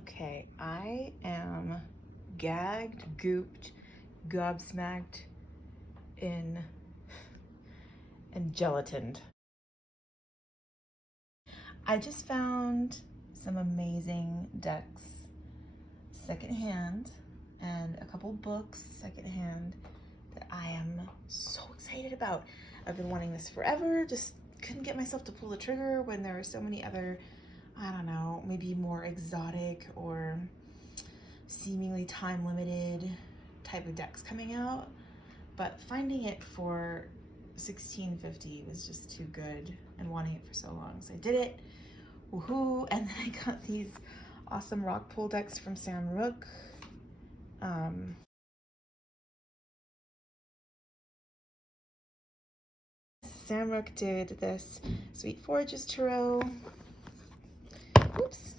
Okay, I am gagged, gooped, gobsmacked, and gelatined. I just found some amazing decks secondhand and a couple books secondhand that I am so excited about. I've been wanting this forever, just couldn't get myself to pull the trigger when there are so many other, I don't know, maybe more exotic or seemingly time limited type of decks coming out. But finding it for $16.50 was just too good and wanting it for so long. So I did it, woohoo, and then I got these awesome rock pool decks from Sam Rook. Sam Rook did this Sweet Forage's Tarot, oops,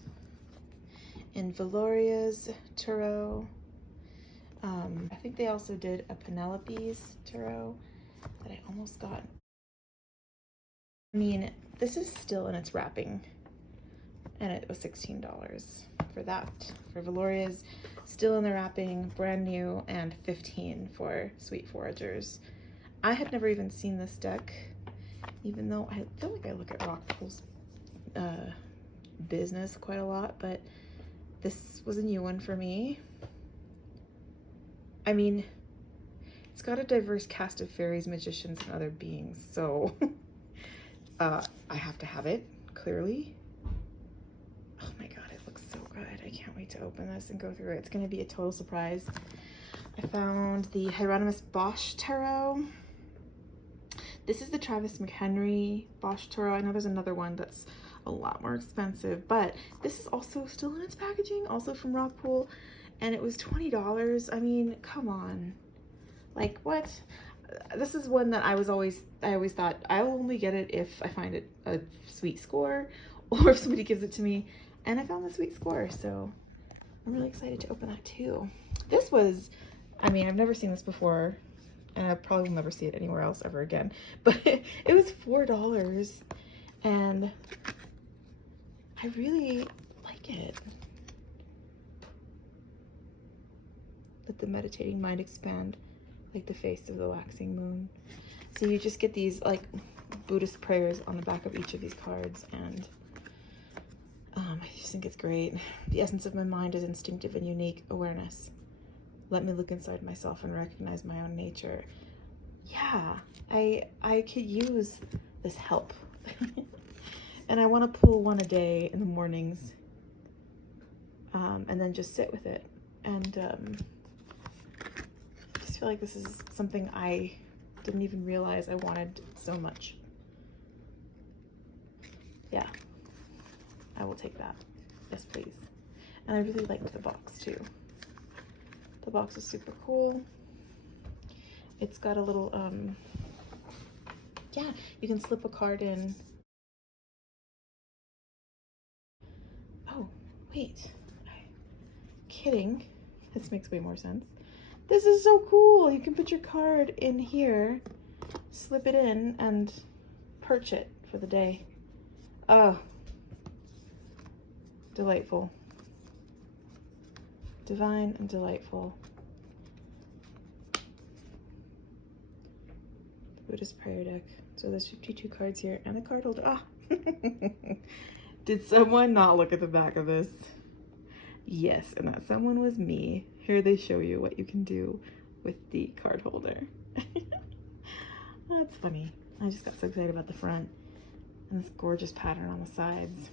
and Velouria's Tarot. I think they also did a Penelope's Tarot that I almost got. I mean, this is still in its wrapping, and it was $16 for that. For Velouria's, still in the wrapping, brand new, and $15 for Sweet Forager's. I had never even seen this deck, even though I feel like I look at rock pool's business quite a lot, but this was a new one for me. I mean, it's got a diverse cast of fairies, magicians, and other beings, so I have to have it, clearly. Oh my god, it looks so good. I can't wait to open this and go through it. It's going to be a total surprise. I found the Hieronymus Bosch Tarot. This is the Travis McHenry Bosch Tarot. I know there's another one that's a lot more expensive, but this is also still in its packaging, also from Rockpool, and it was $20. I mean, come on. Like, what? This is one that I always thought I'll only get it if I find it a sweet score or if somebody gives it to me, and I found the sweet score, so I'm really excited to open that too. This was, I mean, I've never seen this before, and I probably will never see it anywhere else ever again, but it was $4, and I really like it. Let the meditating mind expand like the face of the waxing moon. So you just get these like Buddhist prayers on the back of each of these cards, and I just think it's great. The essence of my mind is instinctive and unique awareness. Let me look inside myself and recognize my own nature. Yeah, I could use this help. And I want to pull one a day in the mornings, and then just sit with it. And I just feel like this is something I didn't even realize I wanted so much. Yeah, I will take that. Yes, please. And I really liked the box too. The box is super cool. It's got a little, yeah, you can slip a card in. Oh, wait, kidding. This makes way more sense. This is so cool. You can put your card in here, slip it in, and perch it for the day. Oh, delightful. Divine and delightful. The Buddhist Prayer deck. So there's 52 cards here and a card holder. Ah! Did someone not look at the back of this? Yes, and that someone was me. Here they show you what you can do with the card holder. That's funny. I just got so excited about the front and this gorgeous pattern on the sides.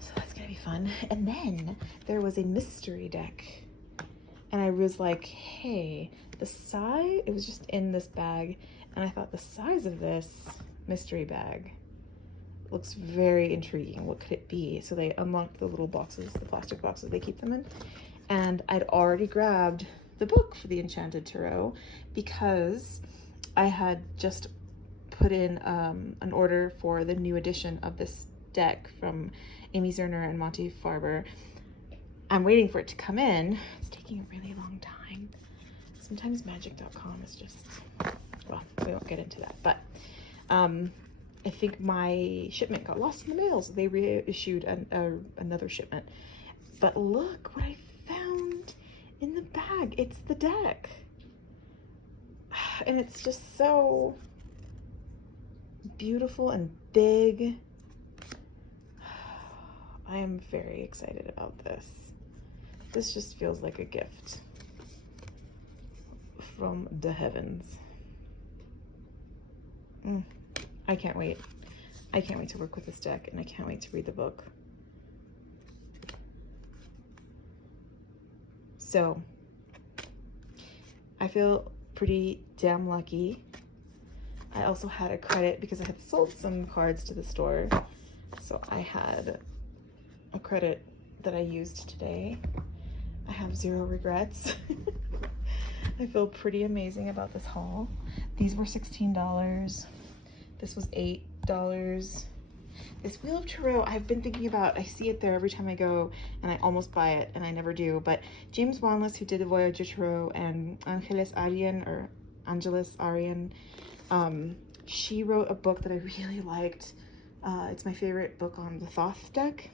So that's gonna be fun. And then there was a mystery deck, and I was like, hey, the size, it was just in this bag, and I thought the size of this mystery bag looks very intriguing. What could it be? So they unlocked the little boxes, the plastic boxes they keep them in, and I'd already grabbed the book for the Enchanted Tarot because I had just put in an order for the new edition of this deck from Amy Zerner and Monty Farber. I'm waiting for it to come in. It's taking a really long time. Sometimes magic.com is just, well, we won't get into that, but I think my shipment got lost in the mail, so they reissued another shipment. But look what I found in the bag. It's the deck. And it's just so beautiful and big. I am very excited about this. This just feels like a gift from the heavens. I can't wait. I can't wait to work with this deck, and I can't wait to read the book. So, I feel pretty damn lucky. I also had a credit because I had sold some cards to the store. So I had a credit that I used today. I have zero regrets. I feel pretty amazing about this haul. These were $16. This was $8. This Wheel of Tarot, I've been thinking about, I see it there every time I go and I almost buy it and I never do. But James Wanless, who did the Voyager Tarot, and Angeles Arrien, she wrote a book that I really liked. It's my favorite book on the Thoth deck.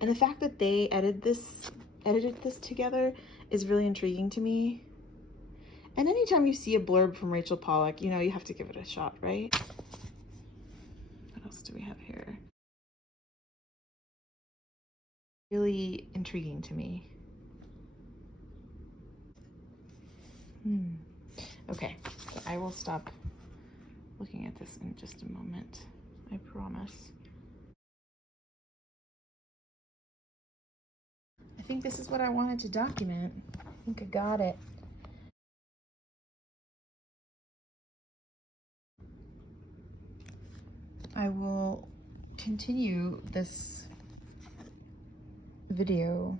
And the fact that they edited this together is really intriguing to me. And anytime you see a blurb from Rachel Pollack, you know, you have to give it a shot, right? What else do we have here? Really intriguing to me. Okay, so I will stop looking at this in just a moment, I promise. I think this is what I wanted to document. I think I got it. I will continue this video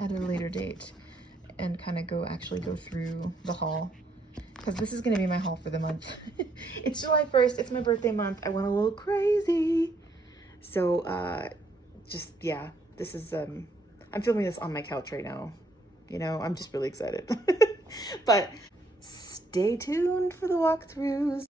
at a later date and kind of actually go through the haul, because this is going to be my haul for the month. It's July 1st. It's my birthday month. I went a little crazy. So yeah, this is I'm filming this on my couch right now. You know, I'm just really excited. But stay tuned for the walkthroughs.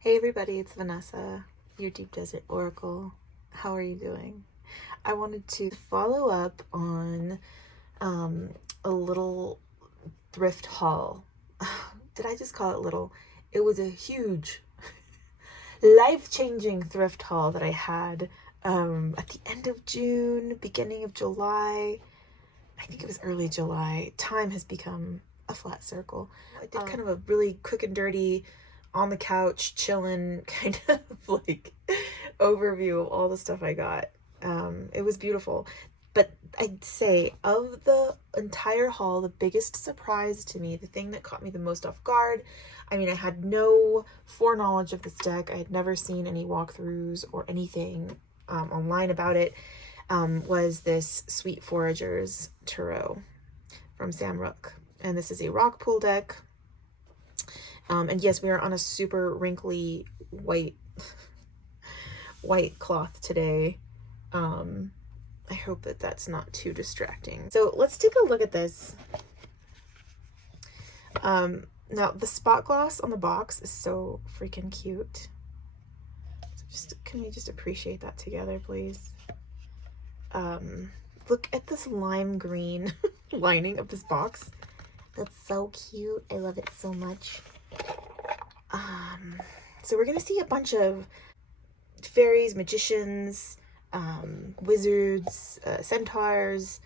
Hey everybody, it's Vanessa, your Deep Desert Oracle. How are you doing? I wanted to follow up on a little thrift haul. Did I just call it little? It was a huge, life-changing thrift haul that I had at the end of June, beginning of July. I think it was early July. Time has become a flat circle. I did kind of a really quick and dirty, on the couch, chilling, kind of like overview of all the stuff I got. It was beautiful. But I'd say of the entire haul, the biggest surprise to me, the thing that caught me the most off guard, I mean, I had no foreknowledge of this deck. I had never seen any walkthroughs or anything online about it, was this Sweet FORAGER'S Tarot from Sam Rook. And this is a rock pool deck. And yes, we are on a super wrinkly white cloth today. I hope that that's not too distracting. So let's take a look at this. Now the spot gloss on the box is so freaking cute. So can we just appreciate that together, please? Look at this lime green lining of this box. That's so cute. I love it so much. So we're gonna see a bunch of fairies, magicians, wizards, centaurs,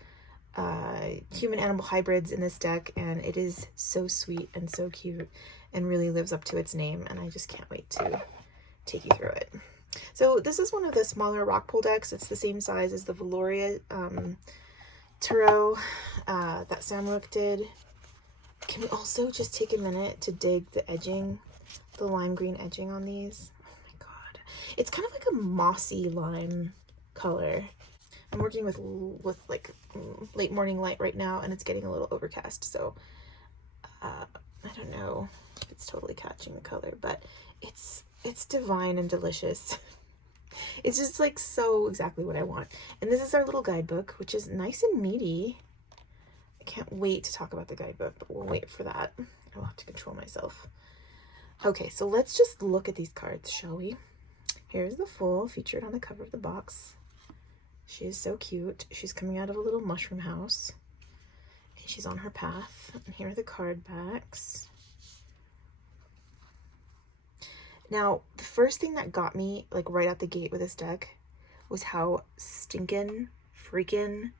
human animal hybrids in this deck, and it is so sweet and so cute and really lives up to its name, and I just can't wait to take you through it. So this is one of the smaller rock pool decks. It's the same size as the Velouria Tarot that Sam Rook did. Can we also just take a minute to dig the edging, the lime green edging on these? Oh my god. It's kind of like a mossy lime color. I'm working with like late morning light right now, and it's getting a little overcast, so I don't know if it's totally catching the color, but it's divine and delicious. It's just like so exactly what I want. And this is our little guidebook, which is nice and meaty. I can't wait to talk about the guidebook, but we'll wait for that. I'll have to control myself. Okay, so let's just look at these cards, shall we? Here's the Fool featured on the cover of the box. She is so cute. She's coming out of a little mushroom house. And she's on her path. And here are the card backs. Now, the first thing that got me, like, right out the gate with this deck was how stinkin', freaking,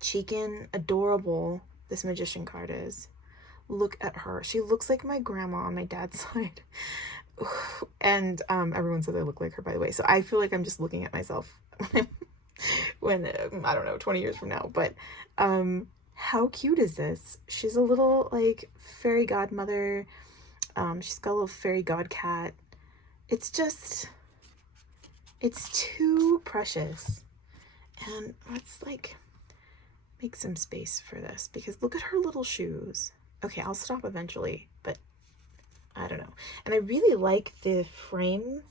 cheekin', adorable this Magician card is. Look at her. She looks like my grandma on my dad's side. And everyone says I look like her, by the way. So I feel like I'm just looking at myself when I don't know, 20 years from now. But how cute is this? She's a little, like, fairy godmother. She's got a little fairy god cat. It's just, it's too precious. And let's, like, make some space for this, because look at her little shoes. Okay, I'll stop eventually, but I don't know. And I really like the frame,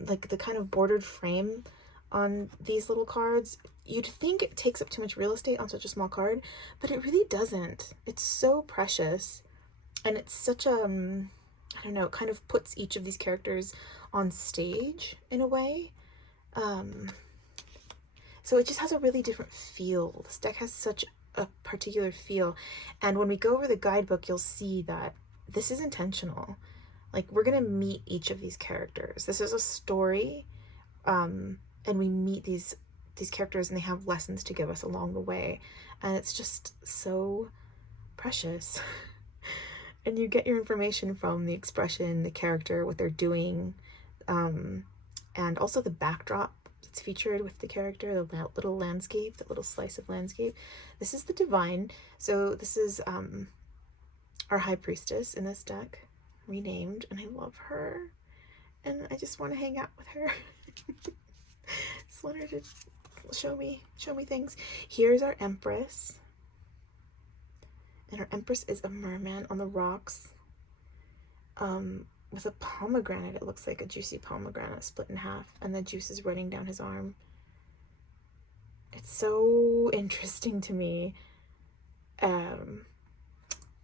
the kind of bordered frame on these little cards. You'd think it takes up too much real estate on such a small card, but it really doesn't. It's so precious, and it's such a, I don't know, it kind of puts each of these characters on stage in a way. So it just has a really different feel. This deck has such a particular feel. And when we go over the guidebook, you'll see that this is intentional. Like, we're going to meet each of these characters. This is a story, and we meet these characters, and they have lessons to give us along the way. And it's just so precious. And you get your information from the expression, the character, what they're doing, and also the backdrop that's featured with the character, the little landscape, that little slice of landscape. This is the Divine. So this is our High Priestess in this deck, renamed, and I love her. And I just want to hang out with her. Just want her to show me things. Here's our Empress. And our Empress is a merman on the rocks, with a pomegranate. It looks like a juicy pomegranate split in half, and the juice is running down his arm. It's so interesting to me.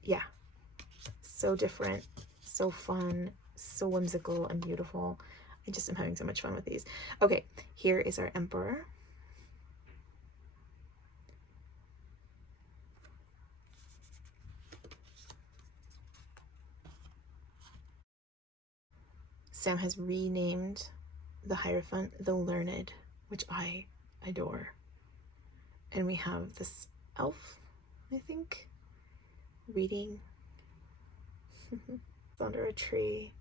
Yeah, so different, so fun, so whimsical and beautiful. I just am having so much fun with these. Okay, here is our Emperor. Sam has renamed the Hierophant the Learned, which I adore. And we have this elf, I think, reading under a tree.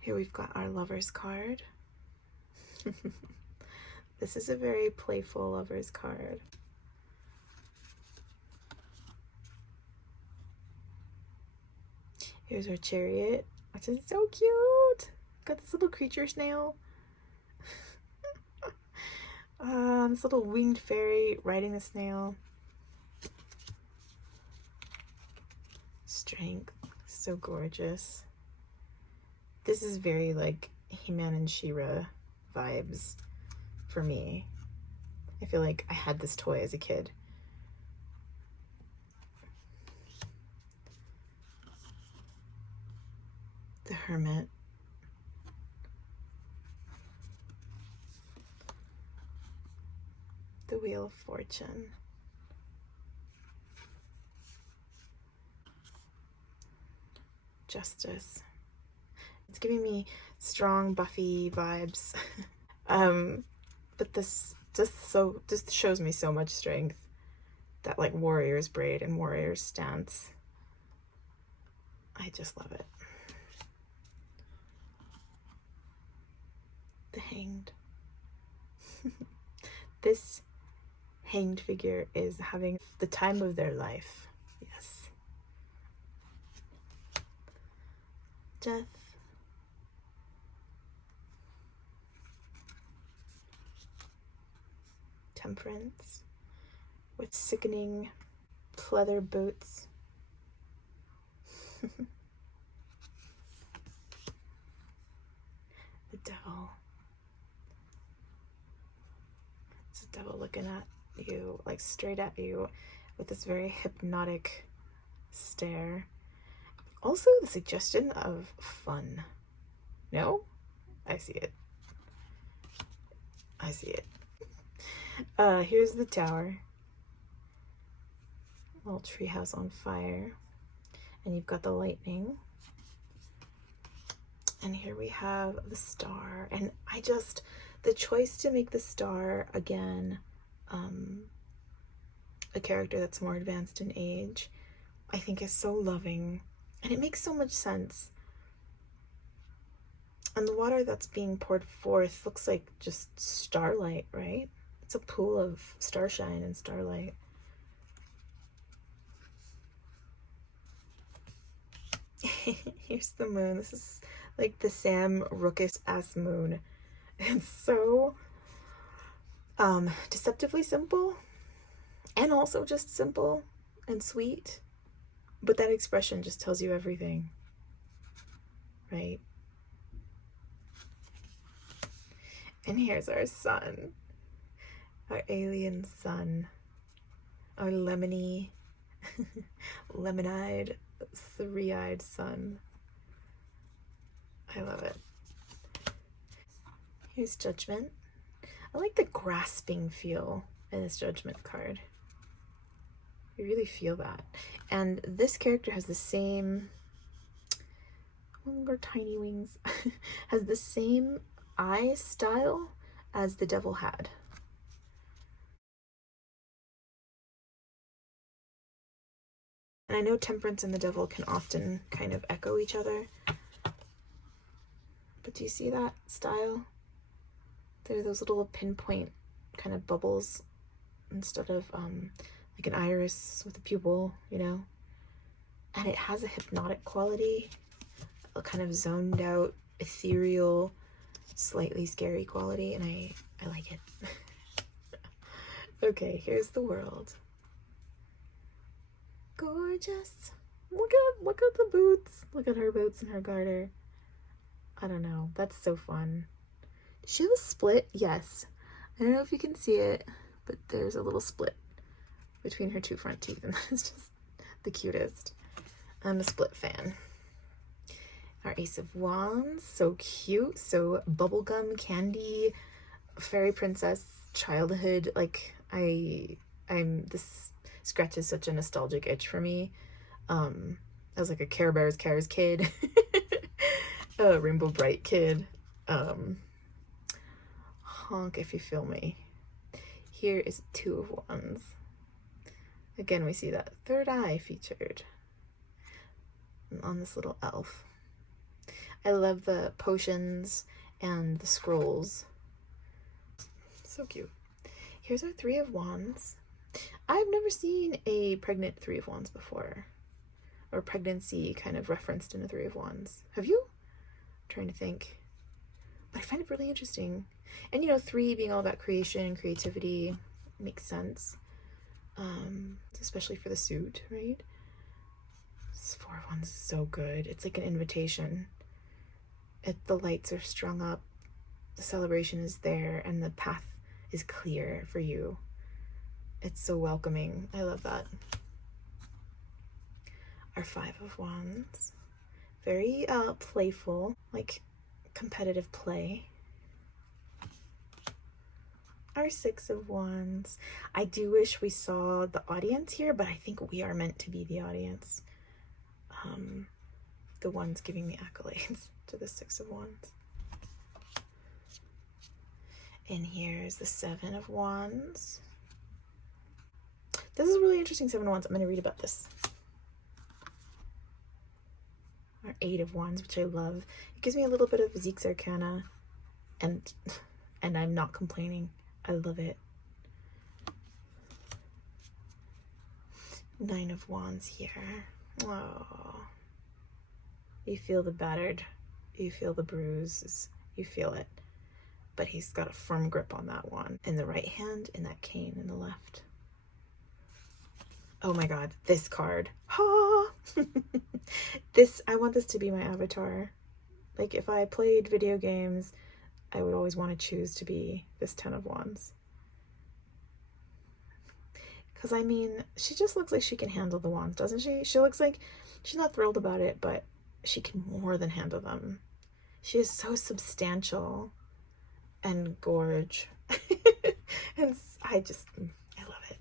Here we've got our Lover's card. This is a very playful Lover's card. Here's our Chariot, which is so cute. Got this little creature snail. This little winged fairy riding the snail. Strength, so gorgeous. This is very like He-Man and She-Ra vibes for me. I feel like I had this toy as a kid. The Hermit. The Wheel of Fortune. Justice. It's giving me strong Buffy vibes. But this just shows me so much strength. That like warrior's braid and warrior's stance. I just love it. The Hanged. This hanged figure is having the time of their life. Yes. Death. Temperance. With sickening pleather boots. The Devil. devil looking at you, like straight at you, with this very hypnotic stare. Also, the suggestion of fun. No? I see it. I see it. Here's the tower. Little treehouse on fire. And you've got the lightning. And here we have the star. And the choice to make the star, again, a character that's more advanced in age, I think is so loving. And it makes so much sense. And the water that's being poured forth looks like just starlight, right? It's a pool of starshine and starlight. Here's the moon. This is like the Sam Rookus-ass moon. It's so deceptively simple, and also just simple and sweet. But that expression just tells you everything, right? And here's our sun, our alien sun, our lemony, lemon-eyed, three-eyed sun. I love it. Here's Judgment. I like the grasping feel in this Judgment card. You really feel that. And this character has the same, longer tiny wings, has the same eye style as the devil had. And I know Temperance and the devil can often kind of echo each other. But do you see that style? There are those little pinpoint kind of bubbles instead of like an iris with a pupil, you know? And it has a hypnotic quality, a kind of zoned out, ethereal, slightly scary quality, and I like it. Okay, here's the world. Gorgeous. Look at the boots. Look at her boots and her garter. I don't know. That's so fun. Does she have a split? Yes. I don't know if you can see it, but there's a little split between her two front teeth, and that's just the cutest. I'm a split fan. Our Ace of Wands, so cute, so bubblegum candy, fairy princess childhood. Like this scratches such a nostalgic itch for me. I was like a Care Bears Cares kid, a Rainbow Bright kid. Honk if you feel me. Here is Two of Wands. Again, we see that third eye featured on this little elf. I love the potions and the scrolls. So cute. Here's our Three of Wands. I've never seen a pregnant Three of Wands before, or pregnancy kind of referenced in a Three of Wands. Have you? I'm trying to think. But I find it really interesting. And you know, 3 being all about creation and creativity makes sense. Especially for the suit, right? This 4 of Wands is so good. It's like an invitation. The lights are strung up, the celebration is there, and the path is clear for you. It's so welcoming. I love that. Our 5 of Wands. Very playful, like competitive play. Our 6 of Wands. I do wish we saw the audience here, but I think we are meant to be the audience. The ones giving the accolades to the 6 of Wands. And here's the 7 of Wands. This is a really interesting 7 of Wands. I'm going to read about this. Our 8 of Wands, which I love. It gives me a little bit of Zeke's Arcana, and I'm not complaining. I love it. 9 of Wands here. Oh. You feel the battered, you feel the bruises, you feel it. But he's got a firm grip on that one in the right hand and that cane in the left. Oh my god, this card. Ha! I want this to be my avatar. Like, if I played video games, I would always want to choose to be this 10 of Wands. Because, I mean, she just looks like she can handle the wands, doesn't she? She looks like she's not thrilled about it, but she can more than handle them. She is so substantial and gorge. And I love it.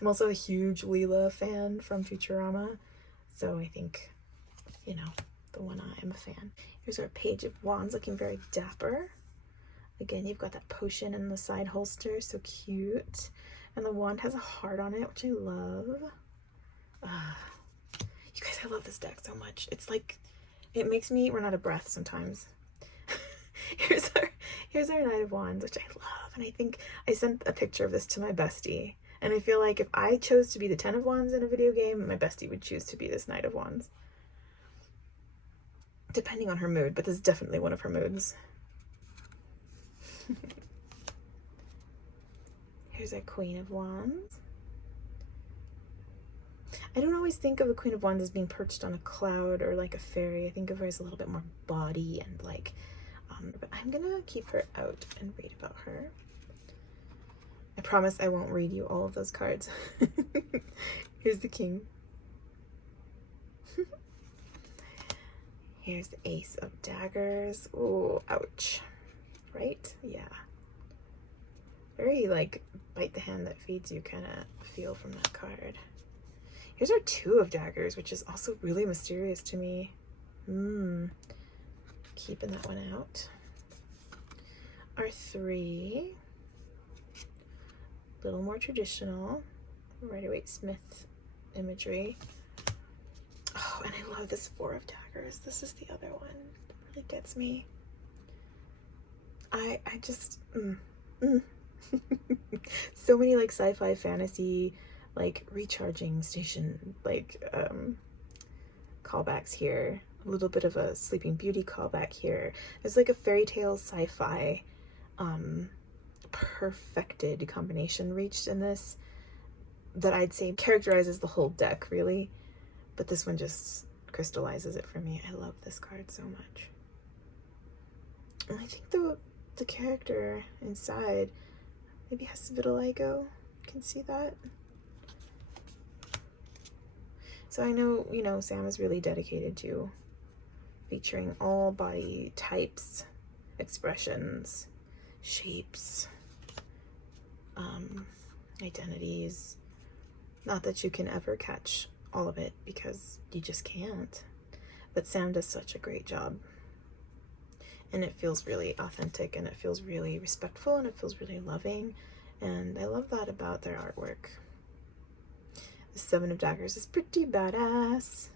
I'm also a huge Leela fan from Futurama, so I think, you know, the one I am a fan. Here's our Page of Wands, looking very dapper. Again, you've got that potion in the side holster, so cute. And the wand has a heart on it, which I love. You guys, I love this deck so much. It's like, it makes me run out of breath sometimes. Here's our Knight of Wands, which I love. And I think I sent a picture of this to my bestie. And I feel like if I chose to be the 10 of Wands in a video game, my bestie would choose to be this Knight of Wands. Depending on her mood, but this is definitely one of her moods. Here's our Queen of Wands. I don't always think of the Queen of Wands as being perched on a cloud or like a fairy. I think of her as a little bit more body and like, but I'm gonna keep her out and read about her. I promise I won't read you all of those cards. Here's the King. Here's the Ace of Daggers. Oh, ouch. Right? Yeah. Very like bite the hand that feeds you kind of feel from that card. Here's our Two of Daggers, which is also really mysterious to me. Keeping that one out. Our Three. A little more traditional. Rider-Waite-Smith imagery. Oh, and I love this Four of Daggers. This is the other one that really gets me. I just so many like sci-fi fantasy like recharging station like callbacks here. A little bit of a Sleeping Beauty callback here. There's like a fairy tale sci-fi perfected combination reached in this that I'd say characterizes the whole deck really, but this one just crystallizes it for me. I love this card so much. And I think the character inside maybe has vitiligo. You can see that. So I know, you know, Sam is really dedicated to featuring all body types, expressions, shapes, identities. Not that you can ever catch all of it because you just can't. But Sam does such a great job. And it feels really authentic and it feels really respectful and it feels really loving. And I love that about their artwork. The Seven of Daggers is pretty badass.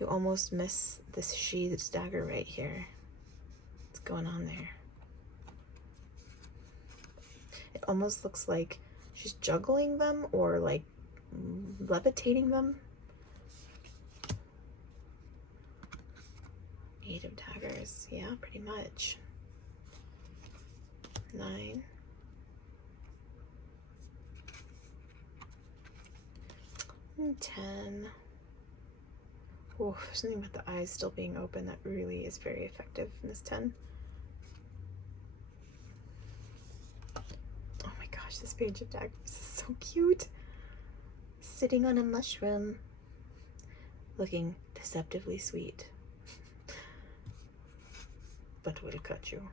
You almost miss this sheathed dagger right here. What's going on there? It almost looks like she's juggling them or like levitating them. Eight of Daggers, yeah, pretty much. 9. And 10. Oh, something about the eyes still being open that really is very effective in this 10. Oh my gosh, this Page of Daggers is so cute. Sitting on a mushroom, looking deceptively sweet, but will cut you.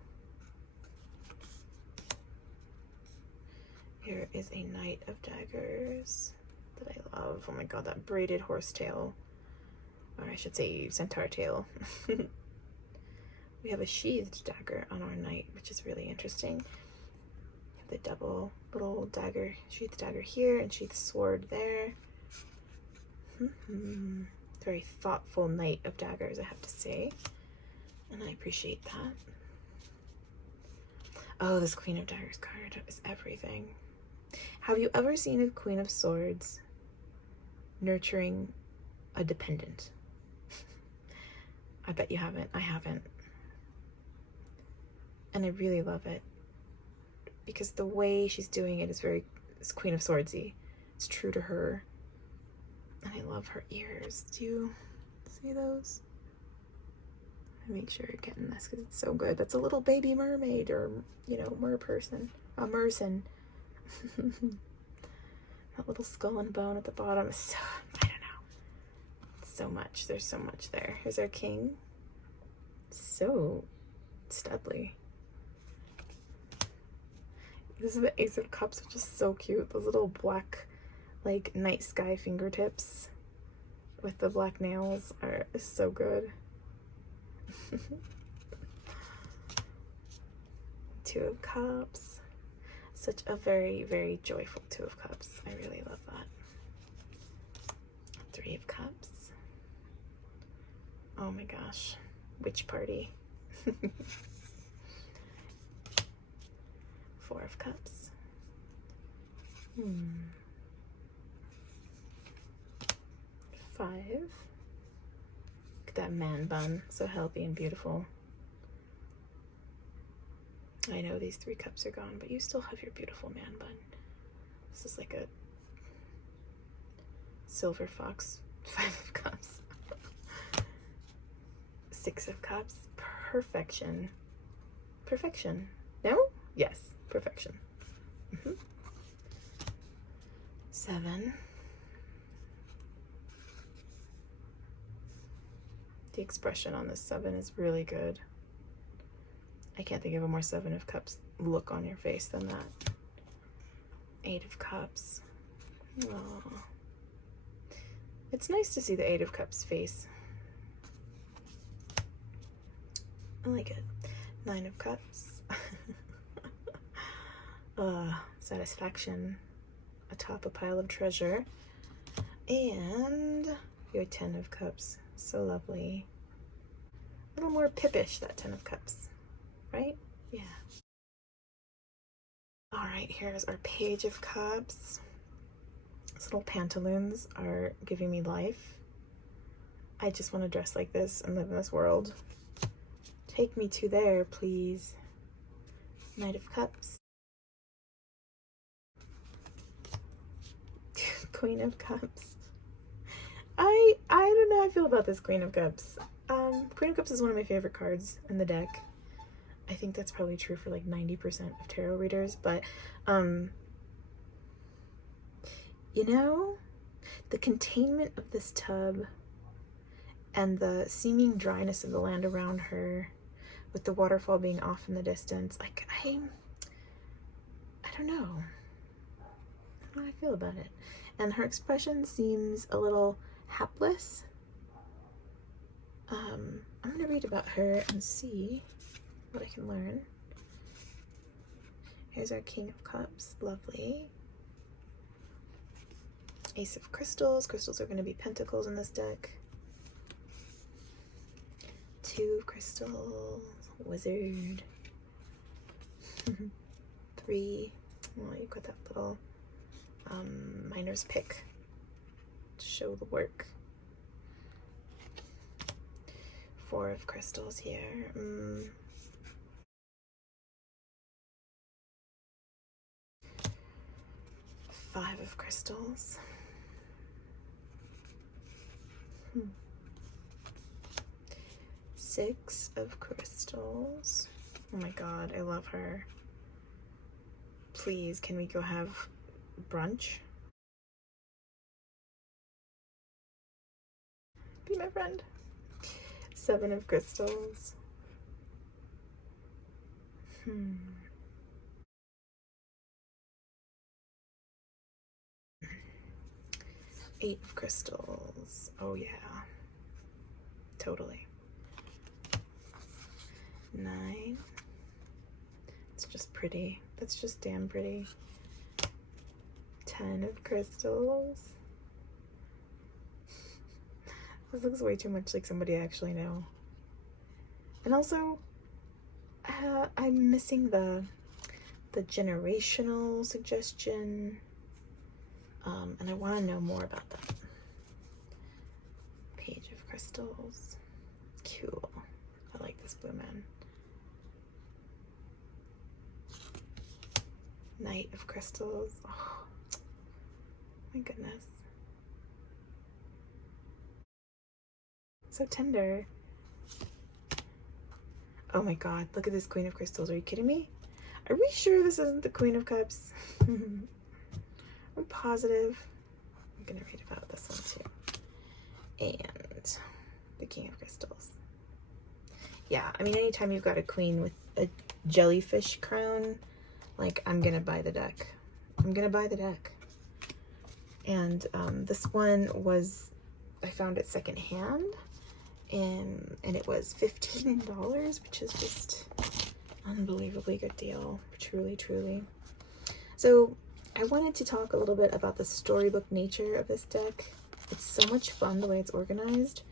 Here is a Knight of Daggers that I love. Oh my god, that braided horsetail, or I should say centaur tail. We have a sheathed dagger on our knight, which is really interesting. The double little dagger, sheath dagger here and sheath sword there. Very thoughtful Knight of Daggers, I have to say, and I appreciate that. Oh, this Queen of Daggers card is everything. Have you ever seen a Queen of Swords nurturing a dependent? I bet you haven't. I haven't. And I really love it because the way she's doing it is very Queen of Swordsy. It's true to her. And I love her ears. Do you see those? I make sure you're getting this because it's so good. That's a little baby mermaid, or, you know, merperson. A merson. That little skull and bone at the bottom is so, I don't know. So much. There's so much there. Here's our king. So studly. This is the Ace of Cups, which is so cute. Those little black, like, night sky fingertips with the black nails are so good. Two of Cups. Such a very, very joyful Two of Cups. I really love that. Three of Cups. Oh my gosh. Witch party. Four of Cups. Five. Look at that man bun. So healthy and beautiful. I know these 3 cups are gone, but you still have your beautiful man bun. This is like a silver fox. 5 of Cups. 6 of Cups. Perfection. Perfection. No? Yes. Perfection. 7. The expression on this 7 is really good. I can't think of a more 7 of Cups look on your face than that. 8 of Cups. Aww. It's nice to see the 8 of Cups face. I like it. 9 of Cups. Satisfaction atop a pile of treasure. And your 10 of Cups. So lovely. A little more pippish, that 10 of Cups. Right? Yeah. Alright, here's our Page of Cups. These little pantaloons are giving me life. I just want to dress like this and live in this world. Take me to there, please. Knight of Cups. Queen of Cups. I don't know how I feel about this Queen of Cups. Queen of Cups is one of my favorite cards in the deck. I think that's probably true for like 90% of tarot readers, but you know, the containment of this tub and the seeming dryness of the land around her, with the waterfall being off in the distance, like I don't know. I don't know how I feel about it. And her expression seems a little hapless. I'm gonna read about her and see what I can learn. Here's our King of Cups. Lovely. Ace of Crystals. Crystals are going to be pentacles in this deck. 2 of Crystals. Wizard. 3. Oh, you got that little miner's pick to show the work. 4 of Crystals here. 5 of Crystals. 6 of Crystals. Oh my god, I love her. Please, can we go have brunch? Be my friend. 7 of Crystals. 8 of Crystals. Oh yeah. Totally. 9. It's just pretty. That's just damn pretty. 10 of Crystals. This looks way too much like somebody I actually know. And also, I'm missing the generational suggestion. And I want to know more about that. Page of Crystals. Cool. I like this blue man. Knight of Crystals. Oh, my goodness. So tender. Oh my god, look at this Queen of Crystals. Are you kidding me? Are we sure this isn't the Queen of Cups? Are I'm positive. I'm gonna read about this one too. And the King of Crystals. Yeah, I mean, anytime you've got a queen with a jellyfish crown, like, I'm gonna buy the deck. I'm gonna buy the deck. And this one was, I found it secondhand, and it was $15, which is just unbelievably good deal. Truly, truly. So I wanted to talk a little bit about the storybook nature of this deck. It's so much fun the way it's organized.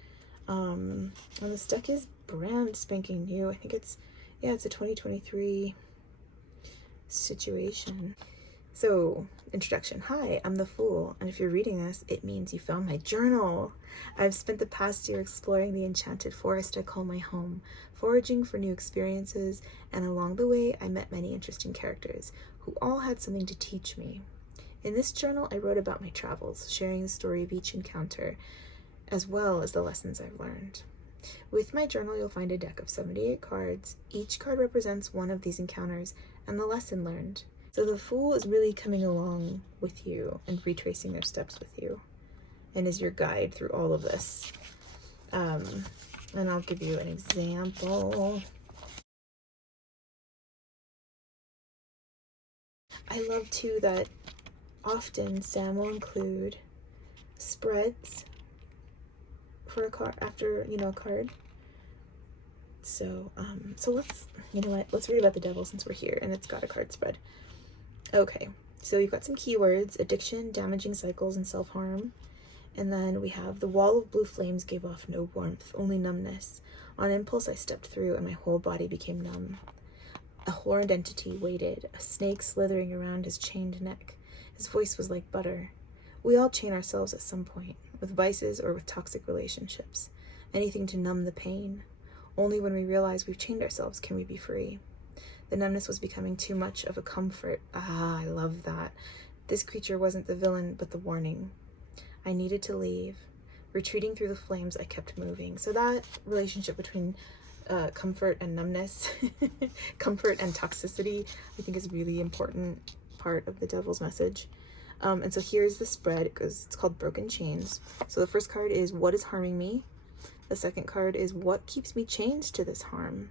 And this deck is brand spanking new. I think it's, yeah, it's a 2023 situation. So, introduction. Hi, I'm the Fool, and if you're reading this, it means you found my journal. I've spent the past year exploring the enchanted forest I call my home, foraging for new experiences, and along the way, I met many interesting characters who all had something to teach me. In this journal, I wrote about my travels, sharing the story of each encounter, as well as the lessons I've learned. With my journal, you'll find a deck of 78 cards. Each card represents one of these encounters and the lesson learned. So the Fool is really coming along with you and retracing their steps with you, and is your guide through all of this. And I'll give you an example. I love too that often Sam will include spreads for a card after, you know, a card. So so let's, you know what, let's read about the devil since we're here and it's got a card spread. Okay, so we've got some keywords: addiction, damaging cycles, and self-harm. And then we have the wall of blue flames gave off no warmth, only numbness. On impulse I stepped through and my whole body became numb. A horned entity waited, a snake slithering around his chained neck. His voice was like butter. We all chain ourselves at some point, with vices or with toxic relationships. Anything to numb the pain. Only when we realize we've chained ourselves can we be free. The numbness was becoming too much of a comfort. Ah, I love that. This creature wasn't the villain, but the warning. I needed to leave. Retreating through the flames, I kept moving. So that relationship between comfort and numbness, comfort and toxicity, I think is a really important part of the devil's message. And so here's the spread. It's called Broken Chains. So the first card is what is harming me? The second card is what keeps me chained to this harm?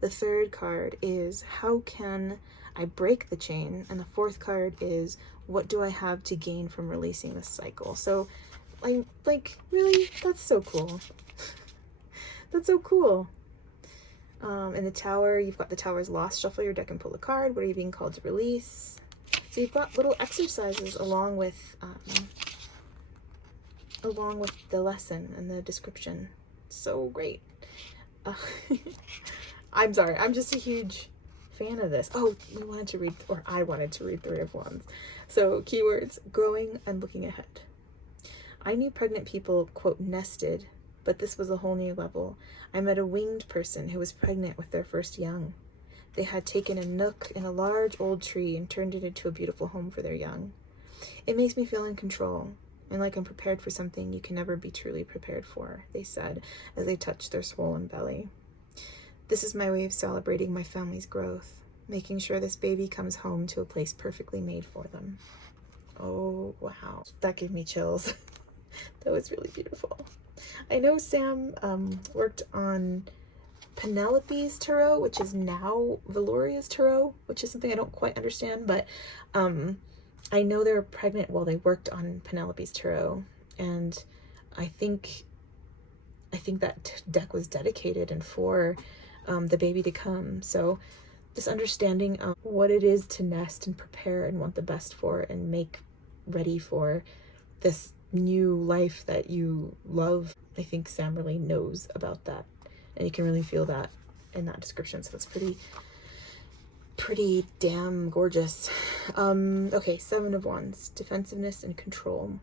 The third card is how can I break the chain? And the fourth card is what do I have to gain from releasing this cycle? So like really, that's so cool. That's so cool. In the Tower, you've got the Tower's Lost. Shuffle your deck and pull a card. What are you being called to release? So you've got little exercises along with the lesson and the description. So great. I'm sorry, I'm just a huge fan of this. Oh, I wanted to read Three of Wands. So keywords: growing and looking ahead. I knew pregnant people, quote, nested, but this was a whole new level. I met a winged person who was pregnant with their first young. They had taken a nook in a large old tree and turned it into a beautiful home for their young. It makes me feel in control, and like I'm prepared for something you can never be truly prepared for, they said as they touched their swollen belly. This is my way of celebrating my family's growth, making sure this baby comes home to a place perfectly made for them. Oh, wow. That gave me chills. That was really beautiful. I know Sam worked on Penelope's Tarot, which is now Velouria's Tarot, which is something I don't quite understand, but I know they were pregnant while they worked on Penelope's Tarot, and I think that deck was dedicated and for the baby to come. So this understanding of what it is to nest and prepare and want the best for and make ready for this new life that you love, I think Sam really knows about that, and you can really feel that in that description. So it's pretty damn gorgeous. Okay, Seven of Wands, defensiveness and control.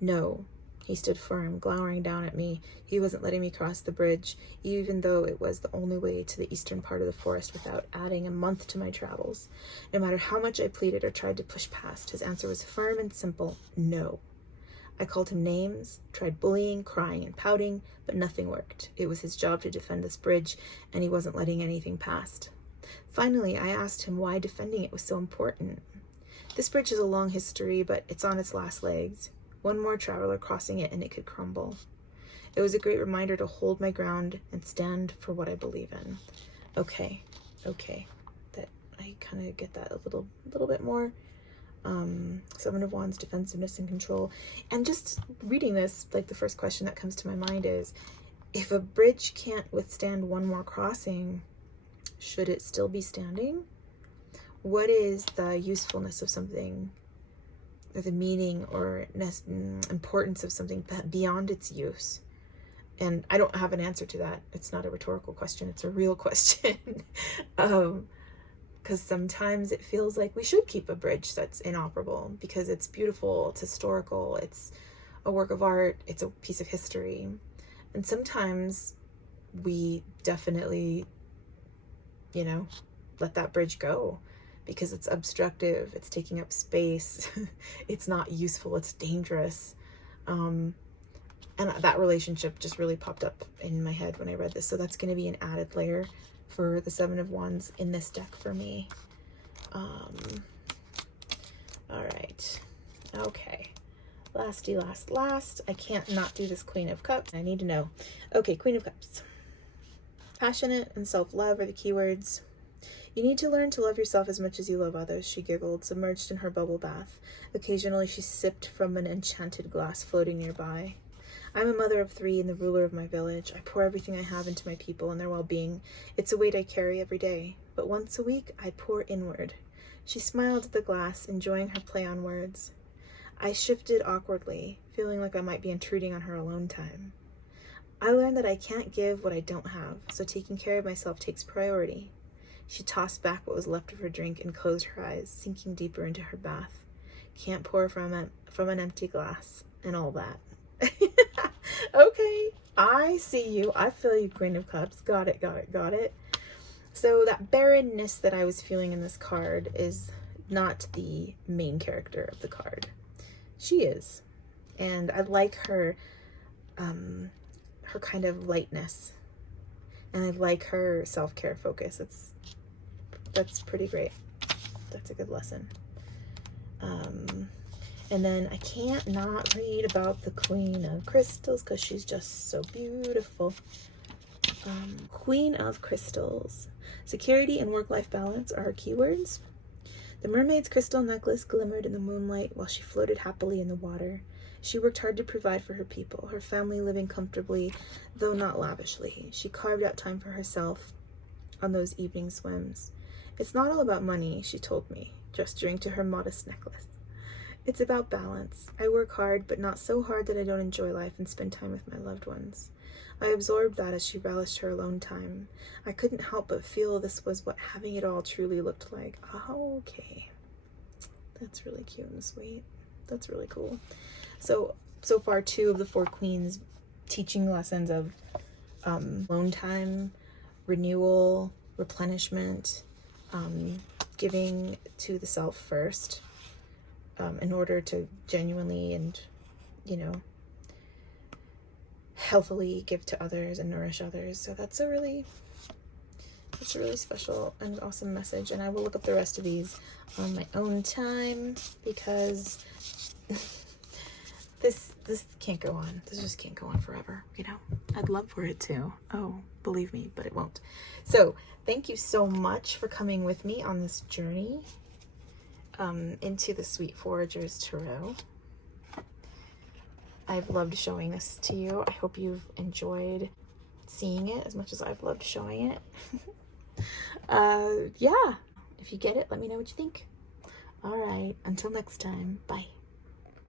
No. He stood firm, glowering down at me. He wasn't letting me cross the bridge, even though it was the only way to the eastern part of the forest without adding a month to my travels. No matter how much I pleaded or tried to push past, his answer was firm and simple: no. I called him names, tried bullying, crying, and pouting, but nothing worked. It was his job to defend this bridge, and he wasn't letting anything past. Finally, I asked him why defending it was so important. This bridge has a long history, but it's on its last legs. One more traveler crossing it and it could crumble. It was a great reminder to hold my ground and stand for what I believe in. Okay, that I kind of get that a little bit more. Seven of Wands, defensiveness and control. And just reading this, like the first question that comes to my mind is, if a bridge can't withstand one more crossing, should it still be standing? What is the usefulness of something, or the meaning or importance of something beyond its use? And I don't have an answer to that. It's not a rhetorical question. It's a real question. Because sometimes it feels like we should keep a bridge that's inoperable because it's beautiful, it's historical, it's a work of art, it's a piece of history. And sometimes we definitely, you know, let that bridge go because it's obstructive, it's taking up space, it's not useful, it's dangerous. And that relationship just really popped up in my head when I read this. So that's going to be an added layer for the Seven of Wands in this deck for me. All right. Okay. Last. I can't not do this Queen of Cups. I need to know. Okay, Queen of Cups. Passionate and self-love are the keywords. You need to learn to love yourself as much as you love others, she giggled, submerged in her bubble bath. Occasionally she sipped from an enchanted glass floating nearby. I'm a mother of 3 and the ruler of my village. I pour everything I have into my people and their well-being. It's a weight I carry every day. But once a week, I pour inward. She smiled at the glass, enjoying her play on words. I shifted awkwardly, feeling like I might be intruding on her alone time. I learned that I can't give what I don't have, so taking care of myself takes priority. She tossed back what was left of her drink and closed her eyes, sinking deeper into her bath. Can't pour from an empty glass, and all that. Okay, I see you. I feel you, Queen of Cups. Got it. So that barrenness that I was feeling in this card is not the main character of the card. She is. And I like her kind of lightness. And I like her self-care focus. That's pretty great. That's a good lesson. And then I can't not read about the Queen of Crystals because she's just so beautiful. Queen of Crystals. Security and work-life balance are her keywords. The mermaid's crystal necklace glimmered in the moonlight while she floated happily in the water. She worked hard to provide for her people, her family living comfortably, though not lavishly. She carved out time for herself on those evening swims. It's not all about money, she told me, gesturing to her modest necklace. It's about balance. I work hard, but not so hard that I don't enjoy life and spend time with my loved ones. I absorbed that as she relished her alone time. I couldn't help but feel this was what having it all truly looked like. Oh, okay. That's really cute and sweet. That's really cool. So far, 2 of the 4 queens teaching lessons of alone time, renewal, replenishment, giving to the self first, in order to genuinely and, healthily give to others and nourish others. So that's a really special and awesome message. And I will look up the rest of these on my own time because this can't go on. This just can't go on forever, I'd love for it to. Oh, believe me, but it won't. So thank you so much for coming with me on this journey into the Sweet FORAGER'S Tarot. I've loved showing this to you. I hope you've enjoyed seeing it as much as I've loved showing it. Yeah, if you get it, let me know what you think. All right, until next time, bye.